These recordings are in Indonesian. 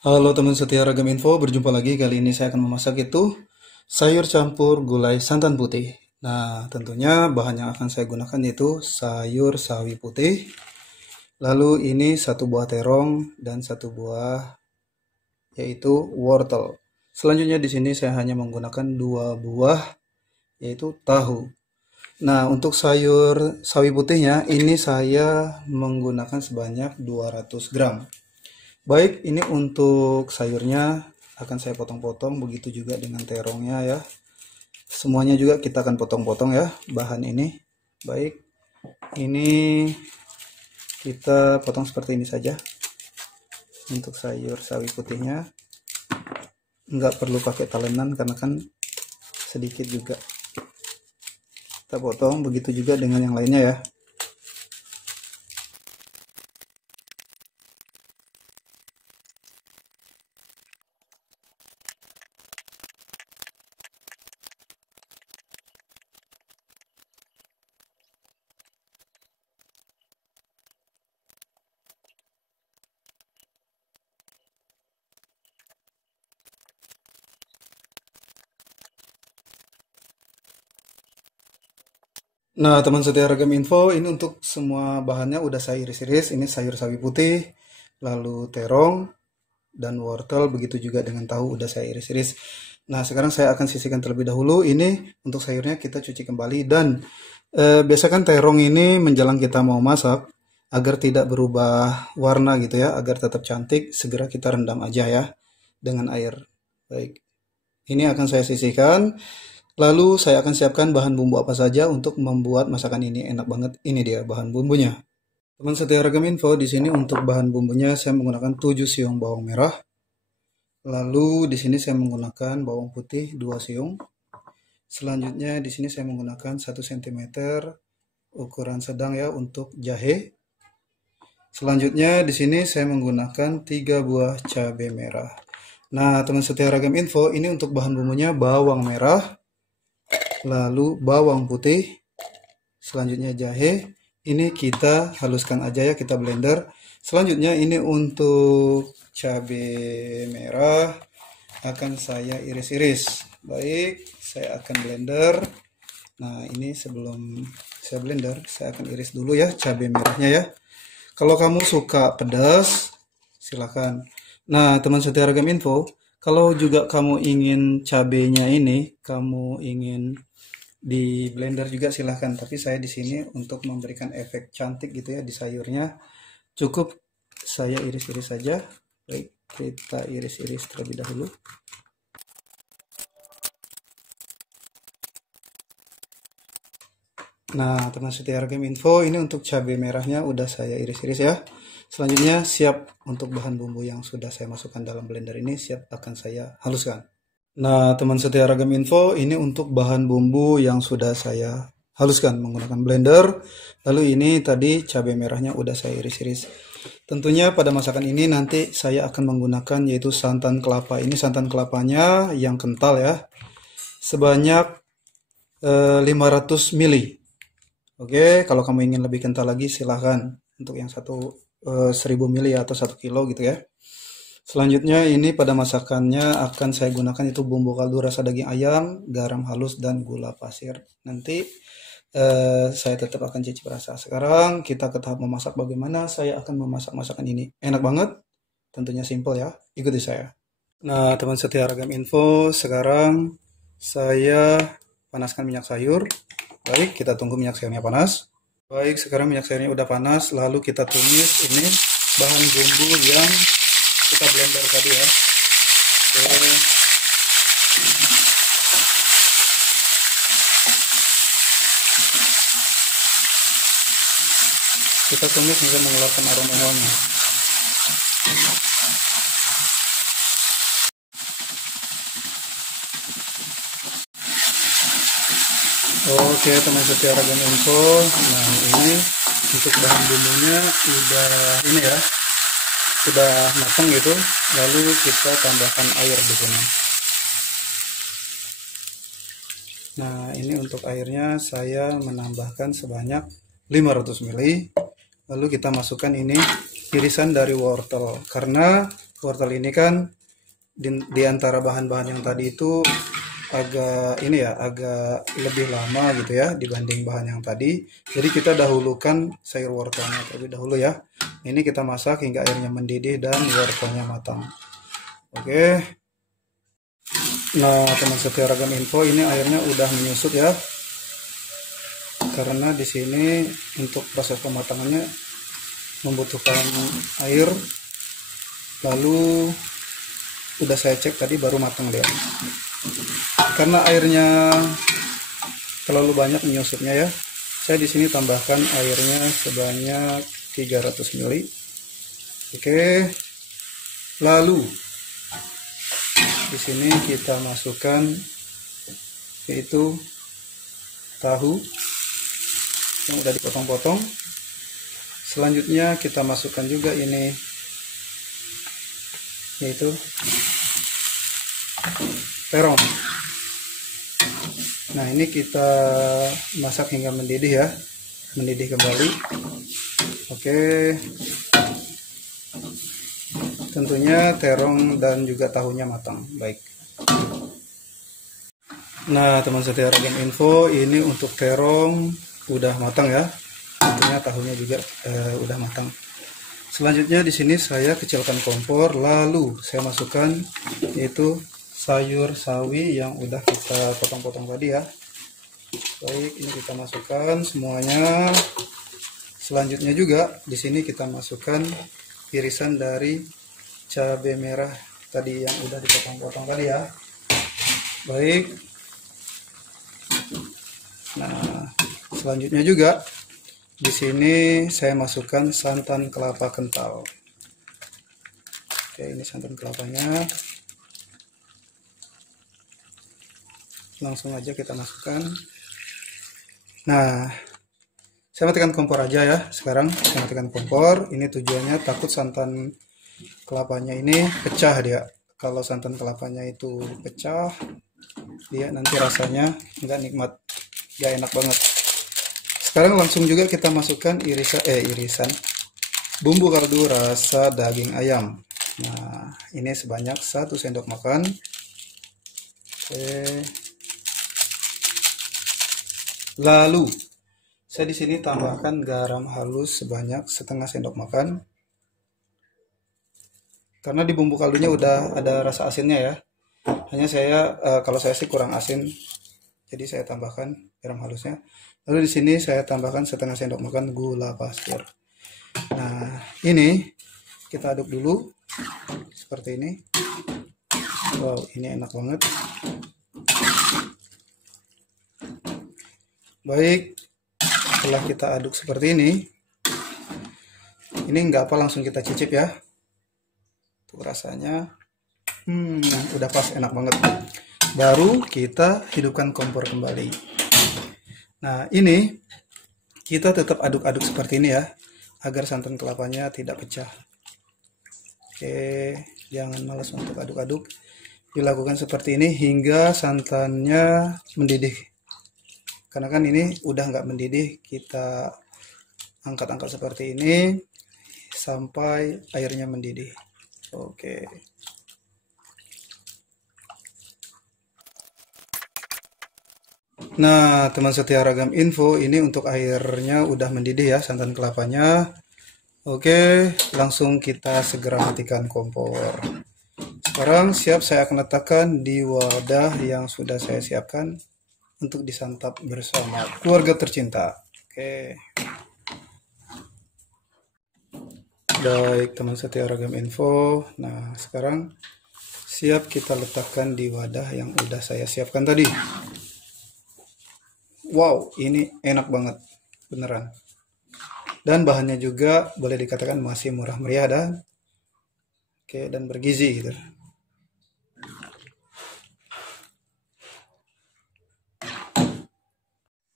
Halo teman setia Ragam Info, berjumpa lagi. Kali ini saya akan memasak itu sayur campur gulai santan putih. Nah, tentunya bahan yang akan saya gunakan yaitu sayur sawi putih. Lalu ini satu buah terong dan satu buah yaitu wortel. Selanjutnya di sini saya hanya menggunakan dua buah yaitu tahu. Nah, untuk sayur sawi putihnya ini saya menggunakan sebanyak 200 gram. Baik, ini untuk sayurnya akan saya potong-potong, begitu juga dengan terongnya ya. Semuanya juga kita akan potong-potong ya, bahan ini. Baik, ini kita potong seperti ini saja. Untuk sayur sawi putihnya, nggak perlu pakai talenan karena kan sedikit juga. Kita potong, begitu juga dengan yang lainnya ya. Nah, teman setia Ragam Info, ini untuk semua bahannya udah saya iris-iris. Ini sayur sawi putih, lalu terong, dan wortel, begitu juga dengan tahu udah saya iris-iris. Nah, sekarang saya akan sisihkan terlebih dahulu. Ini untuk sayurnya kita cuci kembali dan biasakan terong ini menjelang kita mau masak agar tidak berubah warna gitu ya, agar tetap cantik, segera kita rendam aja ya dengan air. Baik. Ini akan saya sisihkan. Lalu saya akan siapkan bahan bumbu apa saja untuk membuat masakan ini enak banget. Ini dia bahan bumbunya. Teman setia Ragam Info, di sini untuk bahan bumbunya saya menggunakan 7 siung bawang merah. Lalu di sini saya menggunakan bawang putih 2 siung. Selanjutnya di sini saya menggunakan 1 cm ukuran sedang ya untuk jahe. Selanjutnya di sini saya menggunakan 3 buah cabai merah. Nah, teman setia Ragam Info, ini untuk bahan bumbunya bawang merah, lalu bawang putih, selanjutnya jahe. Ini kita haluskan aja ya, kita blender. Selanjutnya ini untuk cabai merah akan saya iris-iris. Baik, saya akan blender. Nah, ini sebelum saya blender, saya akan iris dulu ya cabai merahnya ya. Kalau kamu suka pedas, silakan. Nah, teman setia Ragam Info, kalau juga kamu ingin cabenya ini, kamu ingin di blender juga silahkan. Tapi saya di sini untuk memberikan efek cantik gitu ya di sayurnya, cukup saya iris-iris saja. Baik, kita iris-iris terlebih dahulu. Nah, teman setia Game Info, ini untuk cabai merahnya udah saya iris-iris ya. Selanjutnya siap untuk bahan bumbu yang sudah saya masukkan dalam blender ini, siap akan saya haluskan. Nah, teman setia Ragam Info, ini untuk bahan bumbu yang sudah saya haluskan menggunakan blender. Lalu ini tadi cabai merahnya udah saya iris-iris. Tentunya pada masakan ini nanti saya akan menggunakan yaitu santan kelapa. Ini santan kelapanya yang kental ya. Sebanyak 500 ml. Oke, kalau kamu ingin lebih kental lagi silahkan. Untuk yang 1000 ml atau 1 kilo gitu ya. Selanjutnya ini pada masakannya akan saya gunakan itu bumbu kaldu rasa daging ayam, garam halus, dan gula pasir. Nanti saya tetap akan cicip rasa. Sekarang kita ke tahap memasak. Bagaimana saya akan memasak masakan ini. Enak banget, tentunya simple ya. Ikuti saya. Nah, teman setia Ragam Info, sekarang saya panaskan minyak sayur. Baik, kita tunggu minyak sayurnya panas. Baik, sekarang minyak sayurnya udah panas, lalu kita tumis ini bahan bumbu yang kita blender tadi ya. Oke. Kita tumis hingga mengeluarkan aroma wangi. Oke, teman setia Ragam Info. Nah, ini untuk bahan bumbunya udah ini ya, sudah matang gitu. Lalu kita tambahkan air di sini. Nah, ini untuk airnya saya menambahkan sebanyak 500 ml. Lalu kita masukkan ini irisan dari wortel. Karena wortel ini kan di antara bahan-bahan yang tadi itu agak ini ya, agak lebih lama gitu ya dibanding bahan yang tadi. Jadi kita dahulukan sayur wortelnya terlebih dahulu ya. Ini kita masak hingga airnya mendidih dan wortelnya matang. Oke. Nah, teman setia Ragam Info, ini airnya udah menyusut ya. Karena di sini untuk proses pematangannya membutuhkan air. Lalu udah saya cek tadi baru matang lihat. Karena airnya terlalu banyak menyusutnya ya. Saya di sini tambahkan airnya sebanyak 300 ml. Oke. Lalu di sini kita masukkan yaitu tahu yang udah dipotong-potong. Selanjutnya kita masukkan juga ini yaitu terong. Nah, ini kita masak hingga mendidih ya, mendidih kembali. Oke, tentunya terong dan juga tahunya matang baik. Nah, teman setia Ragam Info, ini untuk terong udah matang ya, tentunya tahunya juga udah matang. Selanjutnya di sini saya kecilkan kompor, lalu saya masukkan yaitu sayur sawi yang udah kita potong-potong tadi ya. Baik, ini kita masukkan semuanya. Selanjutnya juga di sini kita masukkan irisan dari cabai merah tadi yang udah dipotong-potong tadi ya. Baik. Nah, selanjutnya juga di sini saya masukkan santan kelapa kental. Oke, ini santan kelapanya. Langsung aja kita masukkan. Nah, saya matikan kompor aja ya. Sekarang saya matikan kompor. Ini tujuannya takut santan kelapanya ini pecah dia. Kalau santan kelapanya itu pecah, dia nanti rasanya nggak nikmat, nggak enak banget. Sekarang langsung juga kita masukkan irisan bumbu kaldu rasa daging ayam. Nah, ini sebanyak 1 sendok makan. Oke. Lalu saya di sini tambahkan garam halus sebanyak setengah sendok makan. Karena di bumbu kaldunya udah ada rasa asinnya ya. Hanya saya kalau saya sih kurang asin, jadi saya tambahkan garam halusnya. Lalu di sini saya tambahkan setengah sendok makan gula pasir. Nah, ini kita aduk dulu seperti ini. Wow, ini enak banget. Baik, setelah kita aduk seperti ini nggak apa langsung kita cicip ya. Tuh rasanya, udah pas, enak banget. Baru kita hidupkan kompor kembali. Nah, ini kita tetap aduk-aduk seperti ini ya, agar santan kelapanya tidak pecah. Oke, jangan malas untuk aduk-aduk. Dilakukan seperti ini hingga santannya mendidih. Karena kan ini udah nggak mendidih, kita angkat-angkat seperti ini sampai airnya mendidih. Oke. Nah, teman setia Ragam Info, ini untuk airnya udah mendidih ya, santan kelapanya. Oke, langsung kita segera matikan kompor. Sekarang siap saya akan letakkan di wadah yang sudah saya siapkan untuk disantap bersama keluarga tercinta. Oke. Baik, teman setia Ragam Info. Nah, sekarang siap kita letakkan di wadah yang udah saya siapkan tadi. Wow, ini enak banget, beneran. Dan bahannya juga boleh dikatakan masih murah meriah dan bergizi gitu.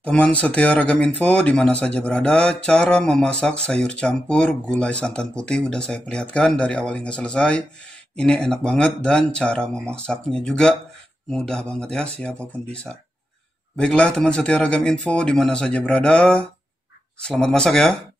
Teman setia Ragam Info di mana saja berada, cara memasak sayur campur gulai santan putih udah saya perlihatkan dari awal hingga selesai. Ini enak banget dan cara memasaknya juga mudah banget ya, siapapun bisa. Baiklah teman setia Ragam Info di mana saja berada, selamat masak ya.